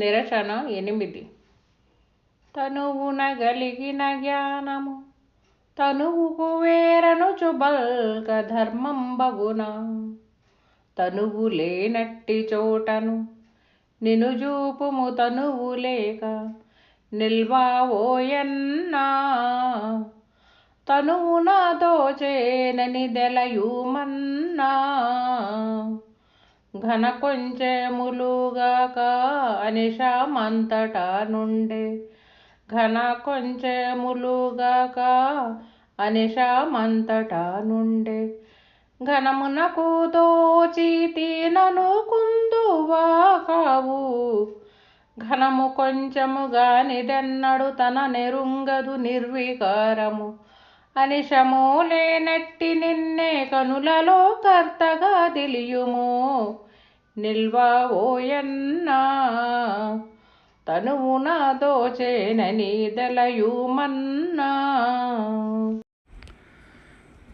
నిరసన ఎనిమిది తనువునగలిగిన జ్ఞానము తనువుకు వేరను చుబల్క ధర్మం బగునా తనువు లేనట్టి చోటను నిను చూపుము తనువు లేక నిల్వావోయన్నా తనువు నాతో చేనని దెలయుమన్నా ఘనకొంచెములుగాక అనిషామంతటా నుండే ఘన కొంచెములుగాక అనిషామంతటా నుండే ఘనమునకు దోచితి నను కావు ఘనము కొంచెముగా నిదెన్నడు తన నెరుంగదు నిర్వికారము అనిశమూలేనట్టి నిన్నే కనులలో కర్తగా తెలియుము నిల్వవోయన్నా తనువు నా దోచేనని దలయుమన్నా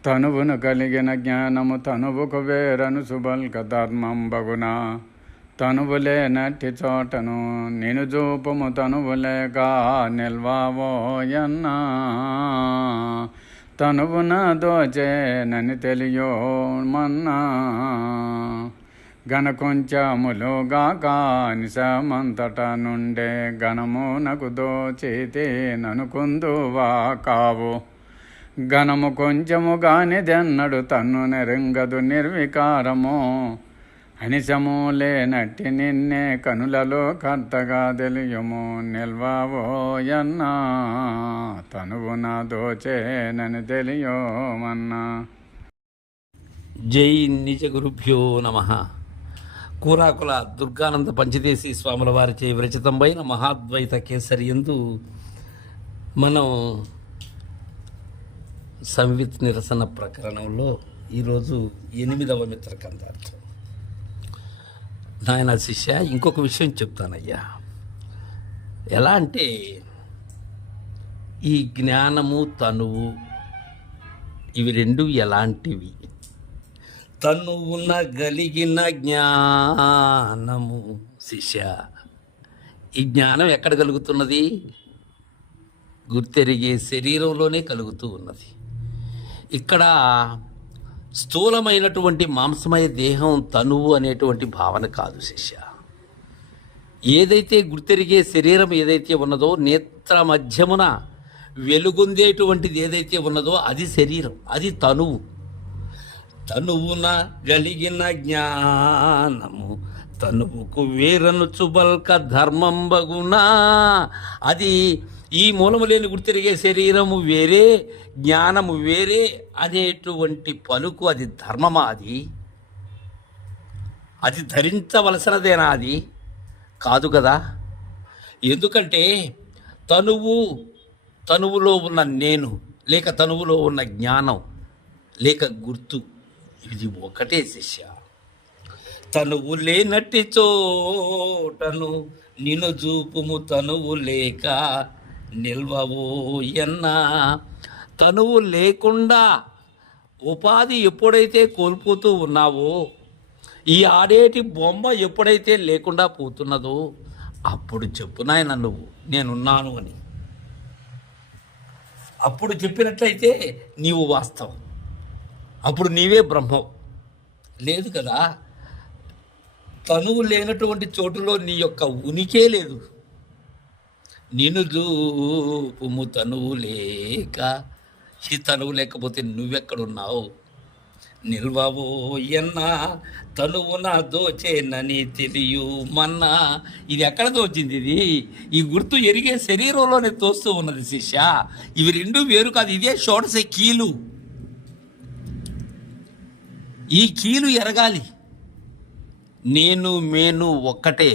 తనువును కలిగిన జ్ఞానము తనువుకు వేరను సుబల్క ధర్మం బగునా నటి చోటను నేను చూపుము తనువులేక నిల్వవోయన్నా తనువున దోచేనని తెలియో మన్నా ఘనకొంచములుగాక నిశమంతట నుండే నకు దోచేతే ననుకుందువా కావు ఘనము దెన్నడు తన్ను నెరింగదు నిర్వికారము నటి నిన్నే కనులలో కర్తగా తెలియము నిల్వవోయన్నా తనువు నా దోచేనని తెలియోమన్నా జై నిజ గురుభ్యో నమ కూరాకుల దుర్గానంద పంచదేశి స్వాముల వారిచే విరచితమైన మహాద్వైత కేసరి ఎందు మనం సంవిత్ నిరసన ప్రకరణంలో ఈరోజు ఎనిమిదవ మిత్రకందార్థం నాయన శిష్య ఇంకొక విషయం చెప్తానయ్యా ఎలా అంటే ఈ జ్ఞానము తనువు ఇవి రెండు ఎలాంటివి తనువున గలిగిన జ్ఞానము శిష్య ఈ జ్ఞానం ఎక్కడ కలుగుతున్నది గుర్తెరిగే శరీరంలోనే కలుగుతూ ఉన్నది ఇక్కడ స్థూలమైనటువంటి మాంసమయ దేహం తనువు అనేటువంటి భావన కాదు శిష్య ఏదైతే గుర్తెరిగే శరీరం ఏదైతే ఉన్నదో నేత్ర మధ్యమున వెలుగొందేటువంటిది ఏదైతే ఉన్నదో అది శరీరం అది తనువు తనువున గలిగిన జ్ఞానము తనువుకు వేరను చుబల్క ధర్మం బగునా అది ఈ మూలము లేని గుర్తిరిగే శరీరము వేరే జ్ఞానము వేరే అనేటువంటి పలుకు అది ధర్మమా అది అది ధరించవలసినదేనా అది కాదు కదా ఎందుకంటే తనువు తనువులో ఉన్న నేను లేక తనువులో ఉన్న జ్ఞానం లేక గుర్తు ఇది ఒకటే శిష్య తనువు లేనట్టి చోటను నిను చూపుము తనువు లేక నిల్వవు ఎన్నా తనువు లేకుండా ఉపాధి ఎప్పుడైతే కోల్పోతూ ఉన్నావో ఈ ఆడేటి బొమ్మ ఎప్పుడైతే లేకుండా పోతున్నదో అప్పుడు చెప్పునాయన నువ్వు నేనున్నాను అని అప్పుడు చెప్పినట్లయితే నీవు వాస్తవం అప్పుడు నీవే బ్రహ్మవు లేదు కదా తనువు లేనటువంటి చోటులో నీ యొక్క ఉనికే లేదు నిన్ను దూపుము తనువు లేక ఈ తనువు లేకపోతే నువ్వెక్కడున్నావు నిల్వవో ఎన్నా తనువు నా దోచేనని తెలియ మన్నా ఇది ఎక్కడ దోచింది ఇది ఈ గుర్తు ఎరిగే శరీరంలోనే తోస్తూ ఉన్నది శిష్య ఇవి రెండు వేరు కాదు ఇదే షోడసే కీలు ఈ కీలు ఎరగాలి నేను మేను ఒక్కటే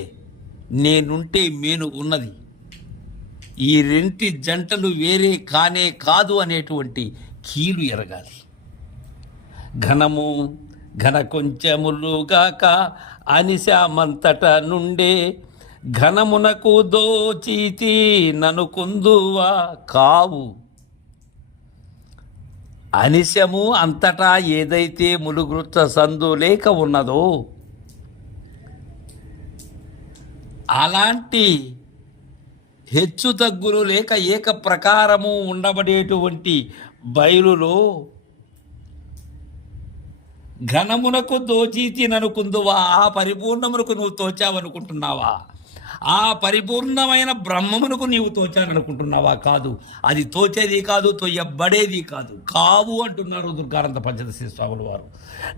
నేనుంటే మేను ఉన్నది ఈ రెంటి జంటలు వేరే కానే కాదు అనేటువంటి కీలు ఎరగాలి ఘనము ఘన కొంచెములుగాక అనిశామంతట నుండే ఘనమునకు దోచితి కుందువా కావు అనిశము అంతటా ఏదైతే ములుగృత్త సందు లేక ఉన్నదో అలాంటి హెచ్చు తగ్గులు లేక ఏక ప్రకారము ఉండబడేటువంటి బయలులో ఘనమునకు ననుకుందువా ఆ పరిపూర్ణమునకు నువ్వు తోచావనుకుంటున్నావా ఆ పరిపూర్ణమైన బ్రహ్మమునకు నీవు తోచాననుకుంటున్నావా కాదు అది తోచేది కాదు తోయబడేది కాదు కావు అంటున్నారు దుర్గానంద పంచదశి స్వాములు వారు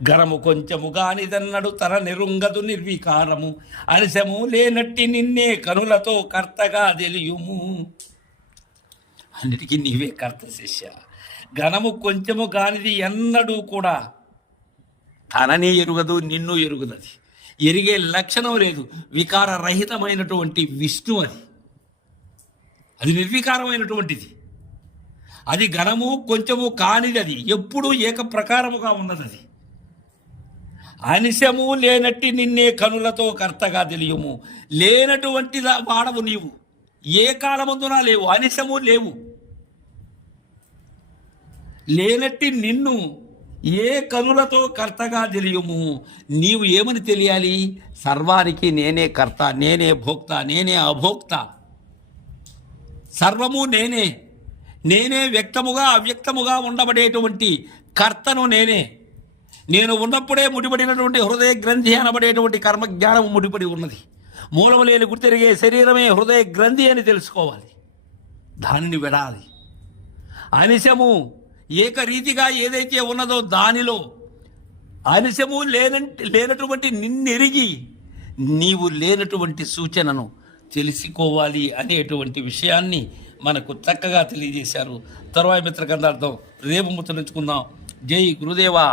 గరము కొంచెము కానిదన్నడు తర నిరుంగదు నిర్వికారము అనిశము లేనట్టి నిన్నే కనులతో కర్తగా తెలియుము అన్నిటికీ నీవే కర్త శిష్య ఘనము కొంచెము కానిది ఎన్నడూ కూడా తనని ఎరుగదు నిన్ను ఎరుగునది ఎరిగే లక్షణం లేదు వికార రహితమైనటువంటి విష్ణు అది అది నిర్వికారమైనటువంటిది అది ఘనము కొంచెము కానిది అది ఎప్పుడూ ఏక ప్రకారముగా ఉన్నది అది అనిశము లేనట్టి నిన్నే కనులతో కర్తగా తెలియము లేనటువంటి వాడవు నీవు ఏ కాలమందున లేవు అనిశము లేవు లేనట్టి నిన్ను ఏ కనులతో కర్తగా తెలియము నీవు ఏమని తెలియాలి సర్వానికి నేనే కర్త నేనే భోక్త నేనే అభోక్త సర్వము నేనే నేనే వ్యక్తముగా అవ్యక్తముగా ఉండబడేటువంటి కర్తను నేనే నేను ఉన్నప్పుడే ముడిపడినటువంటి హృదయ గ్రంథి అనబడేటువంటి కర్మజ్ఞానం ముడిపడి ఉన్నది మూలము లేని గుర్తిరిగే శరీరమే హృదయ గ్రంథి అని తెలుసుకోవాలి దానిని విడాలి అనిశము ఏకరీతిగా ఏదైతే ఉన్నదో దానిలో అలసము లేన లేనటువంటి నిన్నెరిగి నీవు లేనటువంటి సూచనను తెలుసుకోవాలి అనేటువంటి విషయాన్ని మనకు చక్కగా తెలియజేశారు తర్వాత మిత్రగంధార్థం రేపు ముచ్చరించుకుందాం జై గురుదేవా